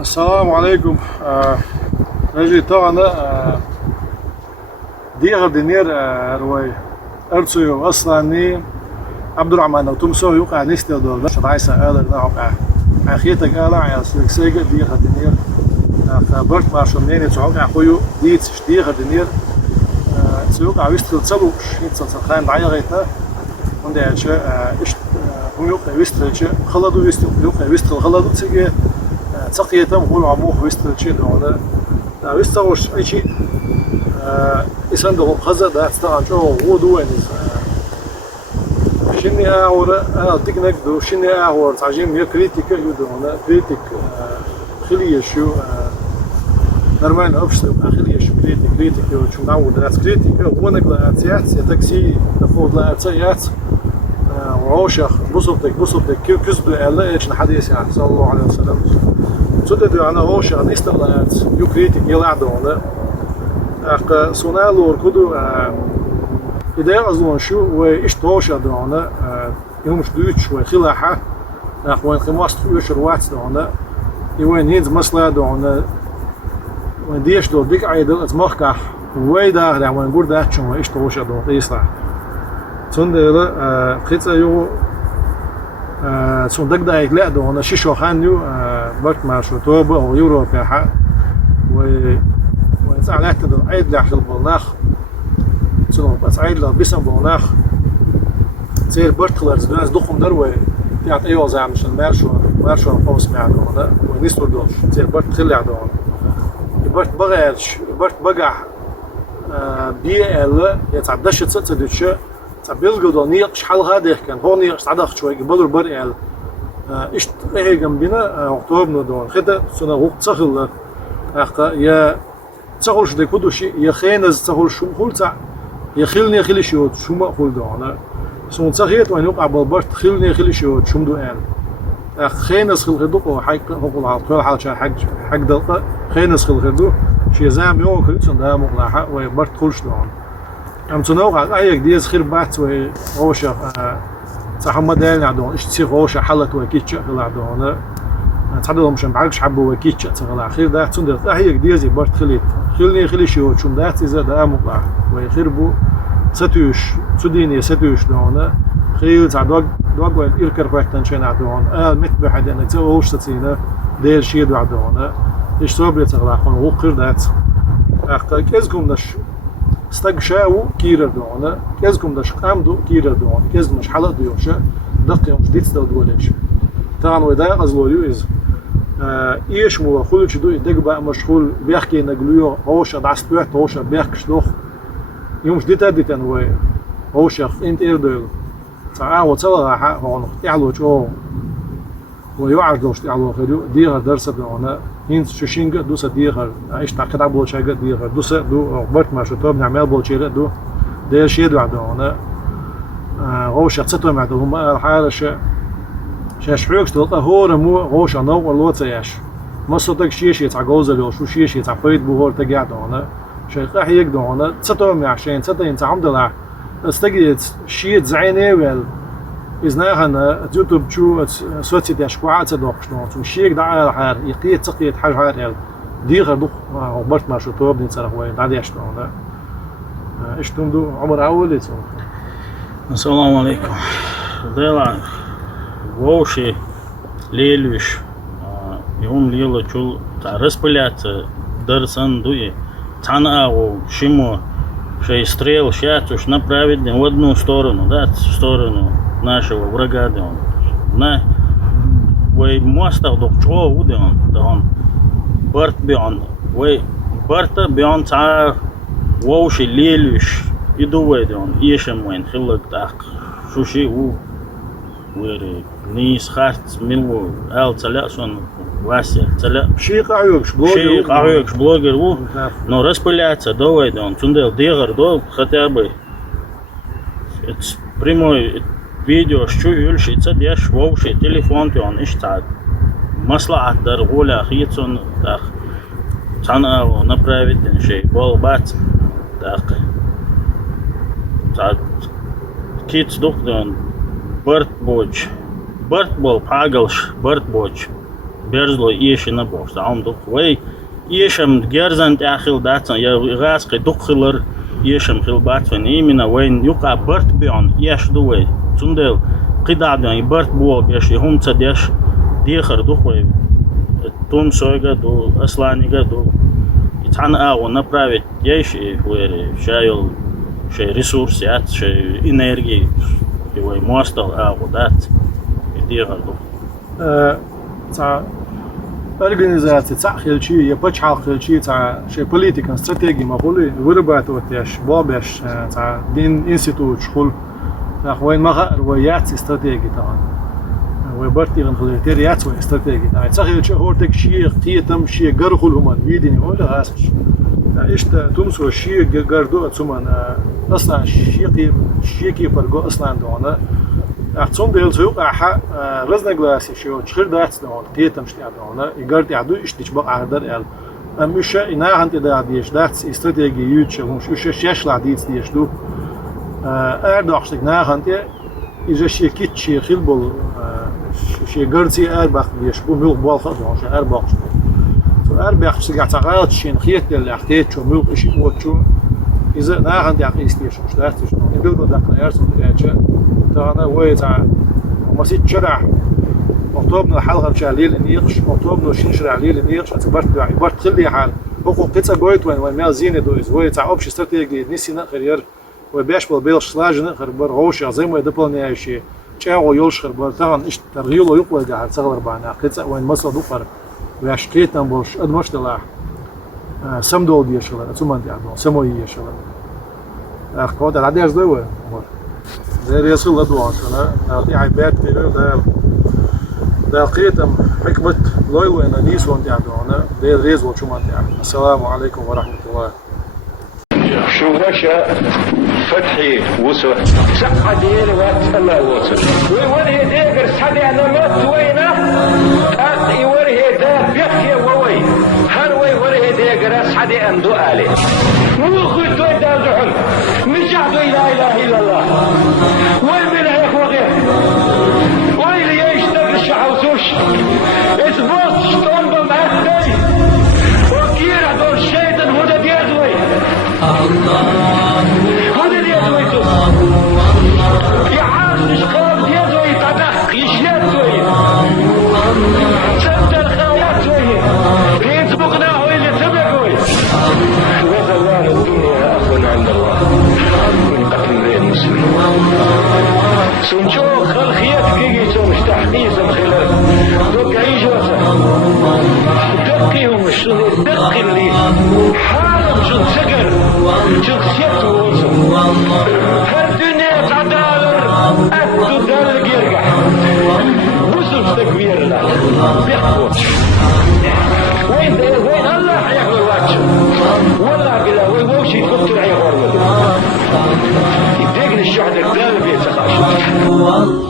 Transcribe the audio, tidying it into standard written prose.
السلام عليكم. نجي طبعا ديغر دينير روي أرتسو أصلا ني عبد الرحمن لو تمسو يوقع نيستي دول باش رايسة آلا نوقع أخيتك آلا يا سيجا ديغر دينير برت مارشو منين يتوقع خويو ديتش ديغر دينير سيوقع ويستل تصلوش يتصل خاين دعيا غيتنا وندي عشا إشت هم يوقع ويستل خلدو ويستل يوقع ويستل خلدو تسيجي تقيتم هو عموه ويستل شيء هذا ويستوش أي شيء يسندهم خزر ده استعان شو هو دوينز شني أورا تكنيك دو شني أور تعجيم هي كريتيك يدو هنا كريتيك خليه شو نرمان أفشل خليه شو كريتيك شو نعود ده كريتيك هو نقل أتيات يتكسي نفوض لا أتيات وعوشة بصبتك كذب الله إيش نحديث يعني صلى الله عليه وسلم صدق أنا عوشة نستغلت يكريتك يلعبونه أق سونالو ركضوا إذا أظن شو وإيش توشة دونه يومش دوتش وخلاحة أخوان خماس توش روات دونه يوين ينز مسلا دونه وديش دو ديك عيدل أتمخك ويدا يعني نقول ده شو إيش توشة دونه يصلح صندل قصة يو صندق ده يطلع دونه شيشو خانيو برت مع شو توبة أو يورو كحق وإنسان عيد لحل بالناخ صنو بس عيد له بسم بالناخ تصير برت خلص الناس دخهم دروي تعط أيوة زي مش المارشو القوس مع دونه ونيستور دوش تصير برت خلع دونه برت بغيرش برت بقع بيئة يتعدش تصدش تبيلجو دونيق شحال غادي كان هوني صعدخ شوي قبل برئال ايش ايه جنبنا اكتوبر دون خدا سنه وقت تسخل يا تسخل شو دكودو شي يا خينز تسخل شو خلص يا خلني خلي شو شو ما خل دون سون تسخيت وين يوقع بالبرت خلني خلي شو شو مدو ان خينز خل غدو حق هو على طول حق دقه خينز خل غدو شي زعم يو كل سن ده مقلع وبرت خلش دون أم تنوع أيك ديز خير بات وهوشة صح مدين عدون إيش تصير هوشة حلت وكيتش غلا عدون تعدلهم مش بعرفش حبوا وكيتش تغلا خير ده تندر أيك ديز يبرت خلي شو شو ده إذا ده مقلع ويخربوا ستوش سديني ستوش دون خير تعدوق وين إيركر وقتن شين عدون متبع عدنا تهوش تسينا دير شيء عدون إيش صوب يتغلا خون وقر ده أختار كيزكم نش استقشاو كيرا دونا كازكم داش قامدو كيرا دونا كازكم مش حلق ديوشا دقيقة مش ديت ستال دوليش طبعا ودا غزلو يوز ايش مو خلوش دو يدق بقى مشغول بيحكي نقليو هوش دعس بيحت هوش بيحكي شلوخ يومش ديت اديت انوي هوش انت ايردل تعاو تصلا حق هون يعلو شو ويوعد دوش يعلو خدو ديها درس دونا هين شوشينجا دوسا ديغر ايش تعقد عبول شاقة ديغر دوسا دو برت ما شطوب نعمل بول شيرة دو دير شيد وعدونا غوش اقصتو معدوهم الحالة شاش حيوكس تلقى هو رمو غوش انو والو تسياش ما صدق شيش يتعقوز اليو شو شيش يتعقيد بوهور تقع دونا شاقا حيك دونا تسطو معشين تسطو ينتعم دلع استقيت شيت زعيني ويل إذناهنا يوتيوب شو سوتي تشكوعات تدوقش نو شيك دعاء الحار يقيت تقيت حاجة حار ديغر دوق وبرت ما شو توب نتصرف وين دعدي أشتون ده إيش تندو عمر أول يسون. السلام عليكم. ضيلا ووشي ليلوش يوم ليلة شو تعرس بلات درسان دوي تانا وشيمو شيء ستريل شات وش направить в одну сторону, да, в сторону нашего врага, да он. На вой мостов до чего уйдет он, да он. Барт бион, вой барта бион цар воуши лелюш и думает он, ешем войн хилок так, шуши у вери нис харт милу ал цалясон Вася, شيخ عيوكش блогер у, но распыляться давай, да он тундел дегар, да, хотя бы прямой видео, что юльши, цадяш, воуши, телефон, он ищет, масла дар гуля, хитсон, так, цана направить, шей, бол бац, так, кит дух, да он, Bart Boch. Bart Bol Pagalsh, Bart Boch. بيرزلو إيشنا بوش تعم دق وي إيشم جرزن تأخيل داتن يا غاسق دخلر إيشم خل باتفن إيمنا وين يقع برت بيون إيش دوي تندل قدع بيون برت بو بيش هم تديش ديخر دق وي توم سويغا دو أصلانيغا دو يتحن آغو نبراويت يش ويري شايل شيء ريسورسات شيء إنرجي وي موستل آغو دات ديخر دو تاع организация تاع خلشي يبچ حال خلشي تاع شي политика стратегии مقولي вырабатывать яш بابش تاع دين انستيتوت شغل وين ما روايات استراتيجي طبعا وبرتي غنخليتيريات استراتيجي تاع خلشي هورتك شي قيتم شي غرخل هما فيديني ولا غاسش ايش تمسو شي غردو اتسمان اصلا شي كي برغو اصلا دونا أحسن ديل سوق أح رزنا جلاسي شو تشخير داتس دون تيتم شتي عدونا يقدر يعدو إشتيش بق عهدر ال مش إنا هنت دا ديش داتس استراتيجي يوتش مش شاش لعديتس ديش دو أردوخشتك نا هنت إذا شيء كيت شيء خلبل شيء قرتي أربخ ديش بو ملك بالخ دون شيء أربخش أربخش سجع تعاط شيء خيط اللي احتاج شو ملك إشي موت شو إذا نا هنت يعقيس ديش مش داتس شو يبدو دقنا يرسم ديش تاعنا ويتاع ومسيت شرع مطلوبنا الحلقه مشى ليل نيقش مطلوبنا شين شرع ليل نيقش عبارت خلي حال هو قصه بويت وين ما زينه دوز ويتاع اوبش استراتيجي نسينا خير وباش بالبيل شلاجن خربر هوش زي ما دبلني شيء تشاو يولش خربر طبعا ايش ترغيله يقوى قاعد صغر بعنا قصه وين مصر دفر واش كيتن بوش ادمش طلع سمدول دي شغله ثم انت عندهم سمويه شغله اخوات العداش دوه ده رياسل لدوان أنا أعطي عباد كده ده قيتم حكمة لويل أنا نيس وانت عدونا ده ريز وشو ما انت السلام عليكم ورحمة الله شو وشا فتحي وسع سعدين واتسلا وسع ويوري ديجر سعدي أنا مت وينه أتي وريه ده بيحكي ووي هروي وريه ديجر سعدي أندو آلي مو خد تويدا الجحل مجحدو لا إله إلا الله وين من هيك وغير وين يشتغل الشحوسوش اسبوس شطون بمهدي وكيرا دور الشيطان هدى ديزوي هدى ديزوي يحاس شقاب ديزوي تدخ يشيزوي سبت الخايات وي كين سبقناه اللي سبقوي وزوال الدنيا أخونا عند الله من قتل غير مسلم سنشوخ الخيات كيجي سو مش تحقيس الخلاف دوك عيش وسا دقي ومش دقي اللي حالم شو سكر شو سيت ووسا هالدنيا تعدالر أدو دالك يرجع وصل تكبير لا بيحبوش